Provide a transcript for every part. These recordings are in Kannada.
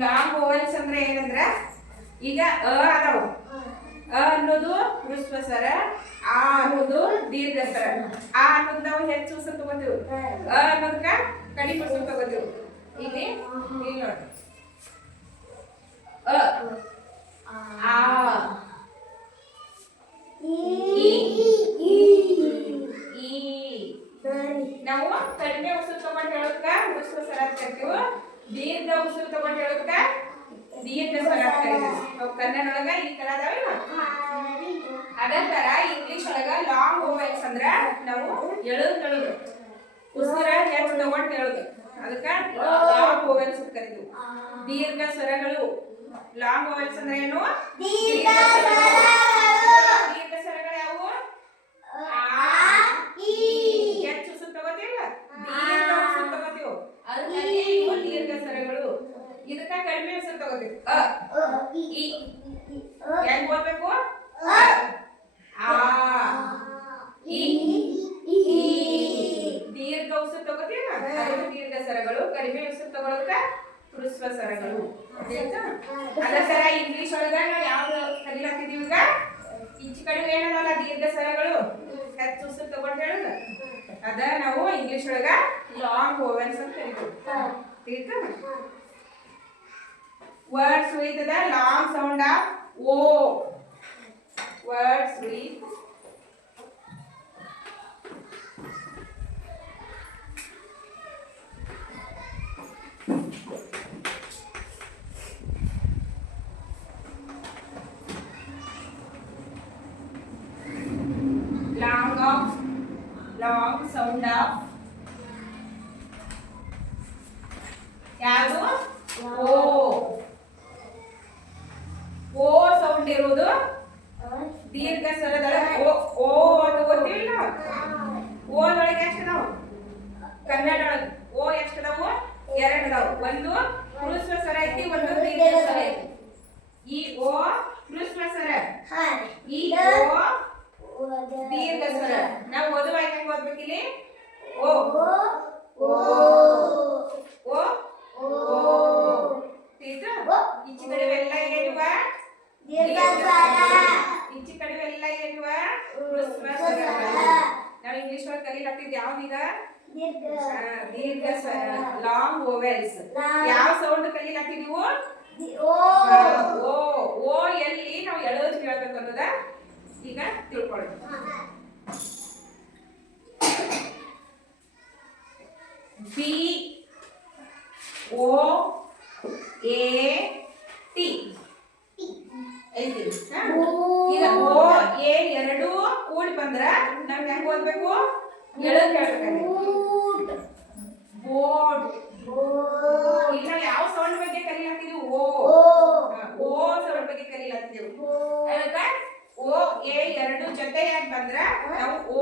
ಲಾಂಗ್ ಓವಲ್ಸ್ ಅಂದ್ರೆ ಏನಂದ್ರ ಈಗ ಅದಾವ ಅನ್ನೋದು ಹ್ರಸ್ವ ಸ್ವರ, ಆ ಅನ್ನೋದು ದೀರ್ಘ ಸ್ವರ. ಆ ಅನ್ನೋದು ನಾವು ಹೆಚ್ಚು ಉಸಿರು ತಗೋತೀವಿ, ಅನ್ನೋದಕ್ಕ ಕಡಿಮೆ ಉಸಿರು ತಗೋತೀವಿ. ಇಲ್ಲಿ ಇಲ್ಲಿ ನೋಡಿ ಆ ನಾವು ಕಡಿಮೆ ಉಸಿರು ತಗೊಂಡು ಹೇಳೋದಕ್ಕ ಹ್ರಸ್ವ ಸ್ವರ ಅಂತ ಕರಿತೀವಿ. ದೀರ್ಘ ಉಸಿರು ತಗೊಂಡು ಹೇಳೋದಕ್ಕ ದೀರ್ಘ ಸ್ವರ ಅಂತ ಕರಿತೀವಿ. ನಾವು ಕನ್ನಡದೊಳಗ ಈ ತರ ಅದಾವಿಲ್ಲ. ಅದೇ ತರ ಇಂಗ್ಲಿಷ್ ಒಳಗ ಲಾಂಗ್ ಓವಲ್ಸ್ ಅಂದ್ರ ನಾವು ಎಳುದು ಉಸಿರ ಹೆಚ್ಚು ತಗೊಂಡು ಹೇಳುದು, ಅದಕ್ಕ ಲಾಂಗ್ ಓವಲ್ಸ್ ಅಂತ ಕರಿತೀವಿ. ದೀರ್ಘ ಸ್ವರಗಳು ಲಾಂಗ್ ಓವಲ್ಸ್ ಅಂದ್ರೆ ಏನು? ದೀರ್ಘ ಸ್ವರಗಳು ಯಾವುವು? ಹೆಚ್ಚು ಉಸಿರು ತಗೋತೀವಲ್ಲ, ದೀರ್ಘ ಉಸಿರು ತಗೋತೀವಿ, ಅದಕ್ಕಾಗಿ ಇವು ದೀರ್ಘ ಸ್ವರಗಳು. ಇದಕ್ಕ ಕಡಿಮೆ ಉಸಿರು ತಗೋತೀವಿ. ಹೆಂಗ್ ಓದ್ಬೇಕು? ದೀರ್ಘ ಉಸಿರು ತಗೋತೀವ, ಅದು ದೀರ್ಘ ಸ್ವರಗಳು. ಕಡಿಮೆ ಉಸಿರು ತಗೊಳಕ ಹ್ರಸ್ವ ಸ್ವರಗಳು. ಅದೇ ತರ ಇಂಗ್ಲಿಷ್ ಒಳಗ ನಾವು ಯಾವ್ದು ಕಲಿಯಾಕ್ತಿದೀವಿ ಈಗ? ಈಚೆ ಕಡೆ ಏನಲ್ಲ ದೀರ್ಘ ಸ್ವರಗಳು, ಹೆಚ್ಚು ಉಸಿರು ತಗೊಂಡು ಹೇಳುದ, ಅದ ನಾವು ಇಂಗ್ಲಿಷ್ ಒಳಗ ಲಾಂಗ್ ಓವಲ್ಸ್ ಅಂತ ಕರಿತೀವಿ. Words with the long sound of O. Words with long sound of ಯಾವುದು? O. ಓ ಸೌಂಡ್ ಇರುವುದು ದೀರ್ಘ ಸ್ವರದೊಳಗೆ. ಓ ಅಂತ ಗೊತ್ತಿಲ್ಲ. ಓದೊಳಗೆ ಎಷ್ಟು ಅದಾವು? ಕನ್ನಡದೊಳಗೆ ಓ ಎಷ್ಟು ಅದಾವು? 2 ಅದಾವು. ಒಂದು ಹ್ರಸ್ವ ಸ್ವರ ಐತಿ, ಒಂದು ದೀರ್ಘ ಸ್ವರ ಐತಿ. ಈ ಓ ಹ್ರಸ್ವ ಸ್ವರ, ಈ ಓ ದೀರ್ಘ ಸ್ವರ. ನಾವು ಓದುವಾಗ ಹೆಂಗ್ ಓದ್ಬೇಕಿಲ್ಲಿ? ಓ ಓ ಓ ಈಚೆ ಕಡೆವೆಲ್ಲ ಏನುವ? ಈಚೆ ಕಡೆವೆಲ್ಲ ಏನುವ? ಹ್ರಸ್ವ ಸ್ವರಗಳು. ನಾವು ಇಂಗ್ಲಿಷ್ ಒಳಗೆ ಕಲಿಲಾಗ್ತಿದ್ ಯಾವ್ದೀಗ? ದೀರ್ಘ ಸ್ವರ, ಲಾಂಗ್ ಓವೆಲ್ಸ್. ಯಾವ ಸೌಂಡ್ ಕಲಿಲಾಗ್ತಿದೀವು? ಓ ಎಲ್ಲಿ ನಾವು ಎಳೋದು ಹೇಳ್ಬೇಕು ಅನ್ನೋದ ಈಗ ತಿಳ್ಕೊಳ್ಳೋದು. ಬಿ ಓ ಎ ಟಿ ಐತಿ. ಈಗ ಓ ಎ ಎರಡು ಕೂಡಿ ಬಂದ್ರ ನಾವ್ ಹೆಂಗ್ ಓದ್ಬೇಕು? ಎಳದ್ ಹೇಳ್ಬೇಕಲ್ಲಿ. ಬೋರ್ಡ್. ಈಗ ನಾವು ಯಾವ ಸೌಂಡ್ ಬಗ್ಗೆ ಕಲಿಲಾಗ್ತಿದ್ವಿ? ಓ ಸೌಂಡ್ ಬಗ್ಗೆ ಕಲಿಲಾಗ್ತಿದ್ವಿ. ಅದಕ್ಕ ಓ ಎ ಎರಡು ಜೊತೆಯಾಗಿ ಬಂದ್ರ ನಾವು ಓ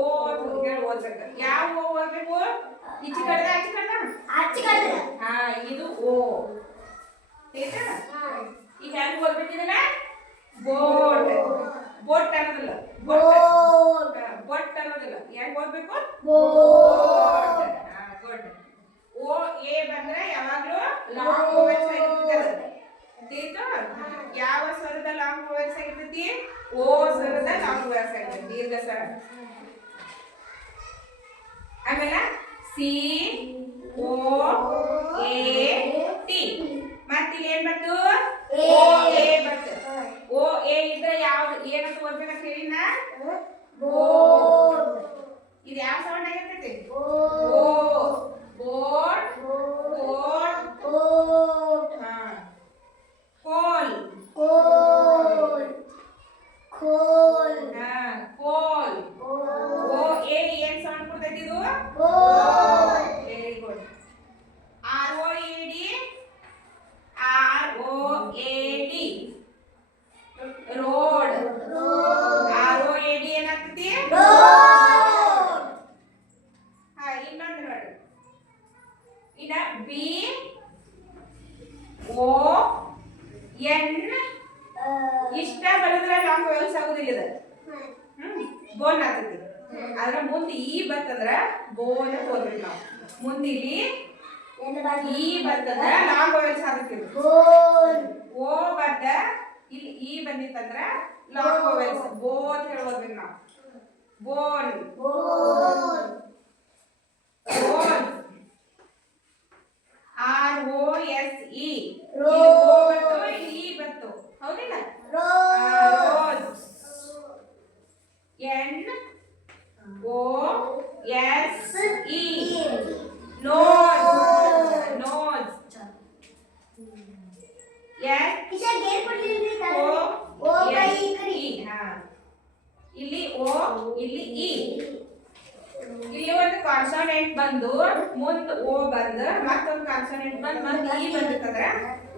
ಹೇಳಿ ಓದ್ಬೇಕು. ಯಾವ ಓ ಓದ್ಬೇಕು? ಈಚೆ ಕಡೆದ ಆಚೆ ಕಡೆದ? ಹಾ, ಇದು ಓ. ಈಗ ಹೆಂಗ್ ಓದ್ಬೇಕು ಇದನ್ನ? ಬೋಟ್. ಬೋಟ್ ಅನ್ನೋದಿಲ್ಲ, ಬೋಟ್ ಅನ್ನೋದಿಲ್ಲ. ಹೆಂಗ್ ಓದ್ಬೇಕು? ಬೋಟ್. ಗುಡ್. ಓ ಎ ಬಂದ್ರೆ ಯಾವಾಗ್ಲೂ ಲಾಂಗ್ ಓವೆಲ್ಸ್ ಆಗಿರ್ತದೆ. ಯಾವ ಸ್ವರದ ಲಾಂಗ್ ಓವೆಲ್ಸ್ ಆಗಿರ್ತೈತಿ? ಓ ಸ್ವರದ ಲಾಂಗ್ ಓವೆಲ್ಸ್ ಆಗಿರ್ತೈತಿ, ದೀರ್ಘ ಸ್ವರ. ಆಮೇಲೆ ಸಿ ಓ ಎ ಟಿ. ಮತ್ತೆ ಇಲ್ಲಿ ಏನ್ ಬಂತು? ಓ ಎ ಬಂತು. ಓ ಎ ಇದ್ರೆ ಯಾವ್ದು ಏನಂತ ಓದ್ಬೇಕಂತ ಹೇಳಿನ? ಬೋಟ್. ಇದು ಯಾವ ಸೌಂಡ್ ಆಗಿರ್ತೈತಿ? ಓ. Boat boat boat. ಹಾ. ಕೋಲ್ ಕೋಲ್. ಹಾ, ಕೋಲ್. ಓ ಎ ಏನ್ ಸೌಂಡ್ ಕೊಡ್ತೈತಿ ಇದು? Very good. R O A D. R O A D. Road. R O A D ಏನಾಗ್ತೈತಿ? ಹಾ, ಇನ್ನೊಂದು ನೋಡಿ. ಇನ್ನ ಬಿ ಓ ಎನ್ ಇಷ್ಟ ಬರೆದ್ರೆ ಲಾಂಗ್ ವೆಲ್ಸ್ ಆಗುದಿಲ್ಲ ಇದು. ಬೋನ್ ಆಗ್ತೈತಿ. ಅದ್ರ ಮುಂದೆ ಈ ಬರ್ತಂದ್ರ ಬೋನ್ ಓದ್ಬೇಕು ನಾವು. ಮುಂದೆ ಇಲ್ಲಿ ಈ ಬಂತಂದ್ರ ಲಾಂಗ್ ವೊವೆಲ್ಸ್ ಆಗತ್ತಿಲ್ಲ. ಓ ಬಂದ ಇಲ್ಲಿ ಈ ಬಂದಿತ್ತಂದ್ರ ಲಾಂಗ್ ವೊವೆಲ್ಸ್ ಬೋ ಅಂತ ಹೇಳ್ಬೋದ್ರಿ ನಾವು. ಬೋನ್ ಬೋನ್ ROSE ಓ ಬಂತು ಇಲ್ಲಿ ಈ ಬಂತು ಹೌದಿಲ್ಲ. ರೋಸ್ NOSE ನೋಸ್ ನೋಸ್ ಇಲ್ಲಿ ಓ ಇಲ್ಲಿ ಇ. ಇಲ್ಲಿ ಒಂದು ಕಾನ್ಸೋನೆಂಟ್ ಬಂದು ಮುಂದ ಓ ಬಂದ ಮತ್ತೊಂದು ಕಾನ್ಸೋನೆಂಟ್ ಬಂದ್ ಮತ್ತೆ ಇ ಬಂದಿತ್ತಂದ್ರ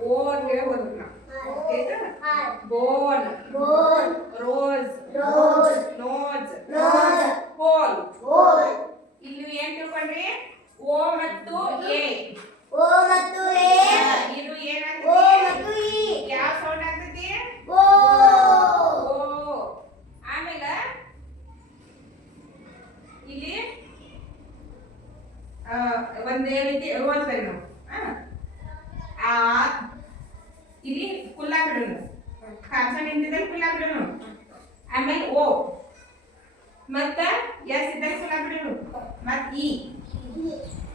ಓ ಅಂತ ಹೇಳಿ ಓದಬೇಕು ನಾವು. ಬೋನ್ ರೋಸ್ ನೋಸ್ ಹೋಲ್. ಇಲ್ಲಿ ಏನ್ ತಿಳ್ಕೊಂಡ್ರಿ? ಓ ಮತ್ತು ಎ ಇದು ಏನಾಗ್ತದೆ? ಯಾವ ಸೌಂಡ್ ಆಗ್ತೈತಿ? ಓ. ಆಮೇಲೆ ಇಲ್ಲಿ ಒಂದ್ ಏನೈತಿ ರೋಸ್ ಬರಿ ನಾವು ಇಲ್ಲಿ ಕುಲ್ಲಾ ಬಿಡೋಣ ಕಾನ್ಸನೆಂಟ್ ಇದ್ದಲ್ಲಿ ಕುಲ್ಲಾ ಬಿಡೋಣ. ಆಮೇಲೆ ಓ ಮತ್ತ ಎಸ್ ಇದ್ದಲ್ಲಿ ಕುಲ್ಲಾ ಬಿಡೋಣ. ಮತ್ ಇ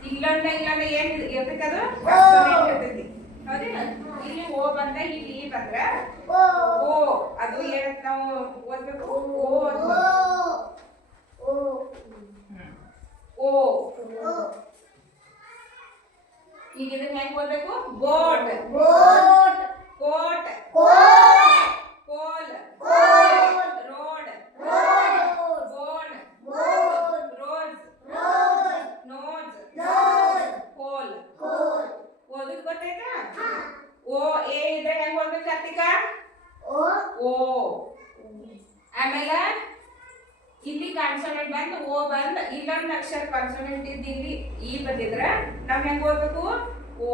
ಇಲ್ಲೊಂದ ಏನ್ ಇರ್ತೈತಿ? ಅದು ಕಾನ್ಸನೆಂಟ್ ಇರ್ತೈತಿ ಹೌದಿಲ್ಲ. ಇಲ್ಲಿ ಓ ಬಂದ ಇಲ್ಲಿ ಇ ಬಂದ್ರ ಓ ಅದು ಏನಂತ ನಾವು ಓದ್ಬೇಕು? ಓ ಈಗ ಇದನ್ನ ಹೆಂಗ್ ಓದಬೇಕು? ಬೋಟ್ ಕೋಟ್ ಕೋಲ್ ರೋಡ್ ಬೋನ್ ರೋಸ್ ನೋಸ್ ಕೋಲ್. ಓದಕ್ ಗೊತ್ತಾಯ್ತಾ? ಓ ಎ ಇದ್ರೆ ಹೆಂಗ್ ಓದ್ಬೇಕು ಕಾರ್ತಿಕ? ಓ. ಆಮೇಲೆ ಇಲ್ಲಿ ಕಾನ್ಸೋನೆಂಟ್ ಬಂದ್ ಓ ಬಂದ್ ಇಲ್ಲೊಂದು ಅಕ್ಷರ ಕಾನ್ಸೋನೆಂಟ್ ಇದ್ದು ಇಲ್ಲಿ ಈ ಬಂದಿದ್ರ ನಾವ್ ಹೆಂಗ್ ಓದ್ಬೇಕು? ಓ.